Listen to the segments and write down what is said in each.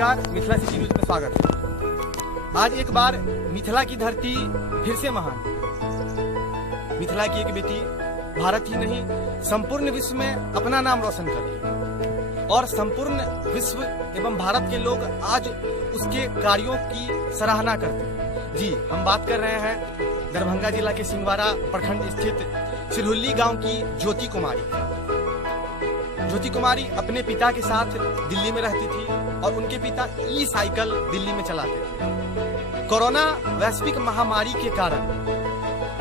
नमस्कार, Mithila city news में स्वागत है। आज एक बार मिथिला की धरती फिर से महान। मिथिला की एक बेटी भारत ही नहीं संपूर्ण विश्व में अपना नाम रोशन कर रही और संपूर्ण विश्व एवं भारत के लोग आज उसके कार्यों की सराहना करते हैं। जी, हम बात कर रहे हैं दरभंगा जिला के सिंहवाड़ा प्रखंड स्थित सिरहुल्ली गांव की ज्योति कुमारी। ज्योति कुमारी अपने पिता के साथ दिल्ली में रहती थी और उनके पिता ई साइकिल दिल्ली में चलाते थे। कोरोना वैश्विक महामारी के कारण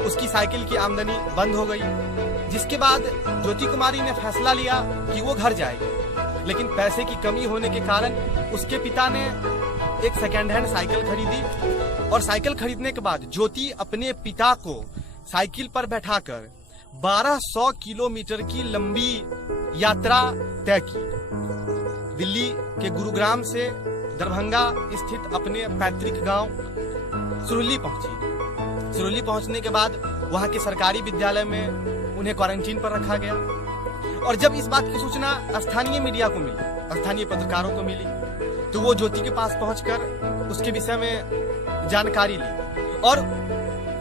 उसकी साइकिल की आमदनी बंद हो गई, जिसके बाद ज्योति कुमारी ने फैसला लिया कि वो घर जाएगी। लेकिन पैसे की कमी होने के कारण उसके पिता ने एक सेकेंड हैंड साइकिल खरीदी और साइकिल खरीदने के बाद ज्योति अपने पिता को साइकिल पर बैठाकर 1200 किलोमीटर की लंबी यात्रा तय की। दिल्ली के गुरुग्राम से दरभंगा स्थित अपने पैतृक गांव सिरहुल्ली पहुंची। सिरहुल्ली पहुंचने के बाद वहां के सरकारी विद्यालय में उन्हें क्वारंटीन पर रखा गया और जब इस बात की सूचना स्थानीय मीडिया को मिली, स्थानीय पत्रकारों को मिली, तो वो ज्योति के पास पहुंचकर उसके विषय में जानकारी ली और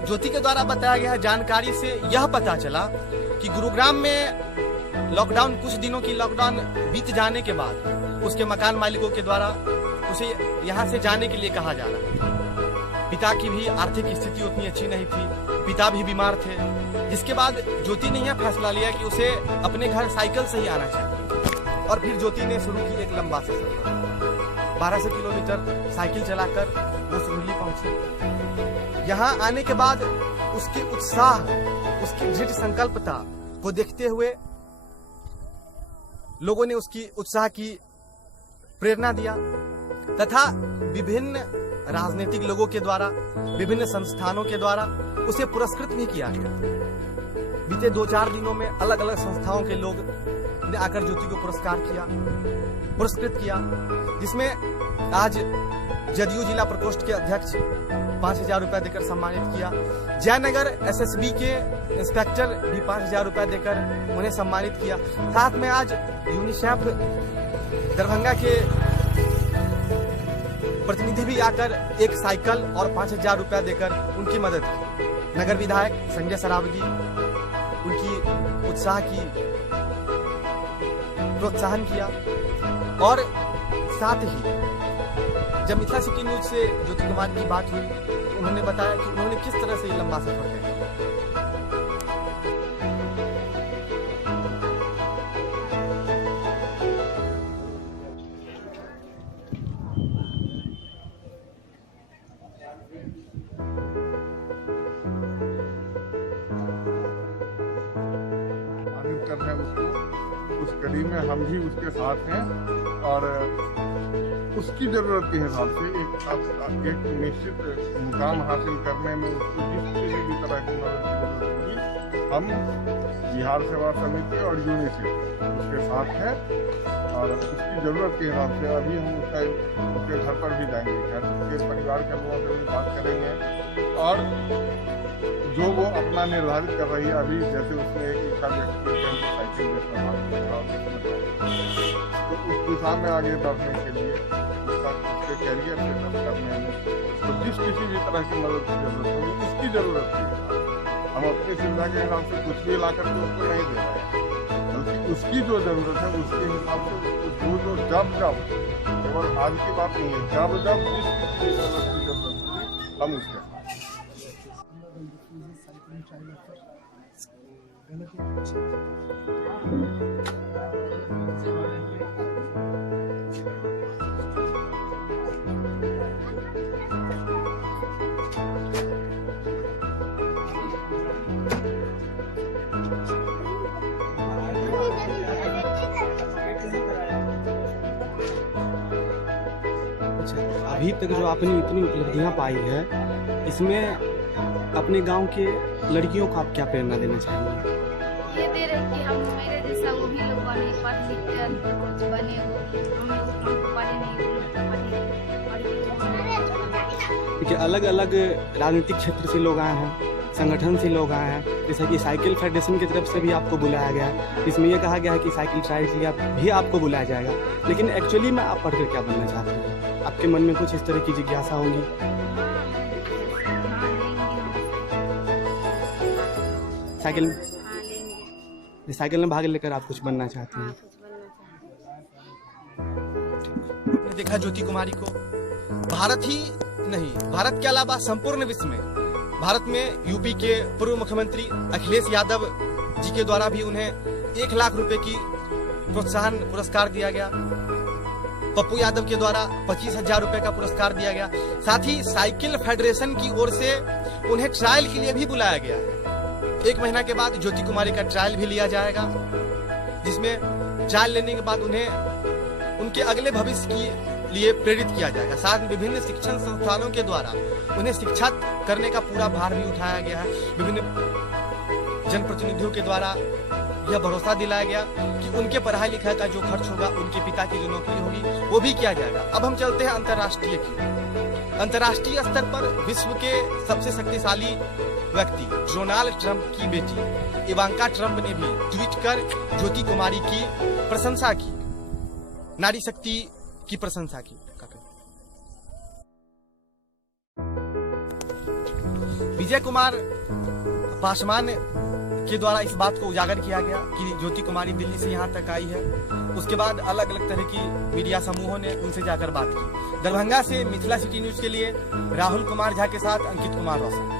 ज्योति के द्वारा बताया गया जानकारी से यह पता चला कि गुरुग्राम में लॉकडाउन, कुछ दिनों की लॉकडाउन बीत जाने के बाद उसके मकान मालिकों के द्वारा उसे यहाँ से जाने के लिए कहा जा रहा है। पिता की भी आर्थिक स्थिति उतनी अच्छी नहीं थी, पिता भी बीमार थे, जिसके बाद ज्योति ने यह फैसला लिया कि उसे अपने घर साइकिल से ही आना चाहिए। और फिर ज्योति ने शुरू की एक लंबा सफर। 1200 किलोमीटर साइकिल चलाकर वो सिरहुल्ली पहुंची। यहाँ आने के बाद उसके उत्साह, उसकी दृढ़ संकल्पता को देखते हुए लोगों ने उसकी उत्साह की प्रेरणा दिया तथा विभिन्न राजनीतिक लोगों के द्वारा, विभिन्न संस्थानों के द्वारा उसे पुरस्कृत भी किया गया। बीते 2-4 दिनों में अलग अलग संस्थाओं के लोग ने आकर ज्योति को पुरस्कृत किया, जिसमें आज जदयू जिला प्रकोष्ठ के अध्यक्ष 5000 रुपए देकर सम्मानित किया। जयनगर एसएसबी के इंस्पेक्टर भी 5000 रुपए देकर उन्हें सम्मानित किया। साथ में आज यूनिसेफ दरभंगा के प्रतिनिधि भी आकर एक साइकिल और 5000 रुपए देकर उनकी मदद की। नगर विधायक संजय सरावगी उनकी उत्साह की प्रोत्साहन किया और साथ ही जब मिथिला सिटी न्यूज से ज्योति कुमार की बात हुई तो उन्होंने बताया कि उन्होंने किस तरह से ये लंबा सफर किया। कर रहे हैं उसको, उस कड़ी में हम भी उसके साथ हैं और उसकी जरूरत के हिसाब से एक निश्चित मुकाम हासिल करने में उसको जिस किसी भी तरह की मदद की जरूरत होगी, हम बिहार सेवा समिति और यूनिसेफ उसके साथ हैं और उसकी जरूरत के हिसाब से अभी हम उसके घर पर भी जाएंगे, घर के परिवार के लोगों से भी बात करेंगे और जो वो अपना निर्धारित कर रही है। अभी जैसे उसने एक इच्छा व्यक्त की है साइकिल तो उस दिशा में आगे बढ़ने के लिए उसके कैरियर सेटअप करने में तो जिस किसी भी तरह की मदद की जरूरत होगी उसकी जरूरत है। हम अपनी सुविधा के हिसाब से कुछ भी ला करके उसको नहीं दे रहे हैं, बल्कि उसकी जो जरूरत है उसके हिसाब से उसको जो जब केवल आज की बात नहीं है, जब जिस किसी भी मदद की जरूरत होगी हम उसके अभी तक जो आपने इतनी उपलब्धियां पाई है, इसमें अपने गांव के लड़कियों को आप क्या प्रेरणा देना चाहेंगे? ये दे रहे कि हम मेरे जैसा वो भी लोग बने, पढ़ लिख कर कुछ बने, हम लोग काम को पढ़े नहीं, क्योंकि अलग अलग राजनीतिक क्षेत्र से लोग आए हैं, संगठन से लोग आए हैं, जैसा कि साइकिल फेडरेशन की तरफ से भी आपको बुलाया गया है। इसमें यह कहा गया है कि साइकिल ट्रायल के लिए भी आपको बुलाया जाएगा, लेकिन एक्चुअली में आप पढ़कर क्या बनना चाहते हैं? आपके मन में कुछ इस तरह की जिज्ञासा होंगी? साइकिल साइकिल में भाग लेकर आप कुछ बनना चाहते हैं? ने देखा ज्योति कुमारी को भारत ही नहीं, भारत के अलावा संपूर्ण विश्व में, भारत में यूपी के पूर्व मुख्यमंत्री अखिलेश यादव जी के द्वारा भी उन्हें 1 लाख रुपए की प्रोत्साहन पुरस्कार दिया गया। पप्पू यादव के द्वारा 25,000 रुपए का पुरस्कार दिया गया। साथ ही साइकिल फेडरेशन की ओर से उन्हें ट्रायल के लिए भी बुलाया गया है। 1 महीना के बाद ज्योति कुमारी का ट्रायल भी लिया जाएगा, जिसमें ट्रायल लेने के बाद उन्हें उनके अगले भविष्य के लिए प्रेरित किया जाएगा। साथ में विभिन्न शिक्षण संस्थानों के द्वारा उन्हें शिक्षा करने का पूरा भार भी उठाया गया है। विभिन्न जनप्रतिनिधियों के द्वारा यह भरोसा दिलाया गया कि उनके पढ़ाई लिखाई का जो खर्च होगा, उनके पिता की जो नौकरी होगी, वो भी किया जाएगा। अब हम चलते हैं अंतर्राष्ट्रीय की। अंतर्राष्ट्रीय स्तर पर विश्व के सबसे शक्तिशाली व्यक्ति डोनाल्ड ट्रंप की बेटी इवांका ट्रंप ने भी ट्वीट कर ज्योति कुमारी की प्रशंसा की, नारी शक्ति की प्रशंसा की। विजय कुमार पासवान के द्वारा इस बात को उजागर किया गया कि ज्योति कुमारी दिल्ली से यहाँ तक आई है। उसके बाद अलग अलग तरह की मीडिया समूहों ने उनसे जाकर बात की। दरभंगा से मिथिला सिटी न्यूज के लिए राहुल कुमार झा के साथ अंकित कुमार रोशन।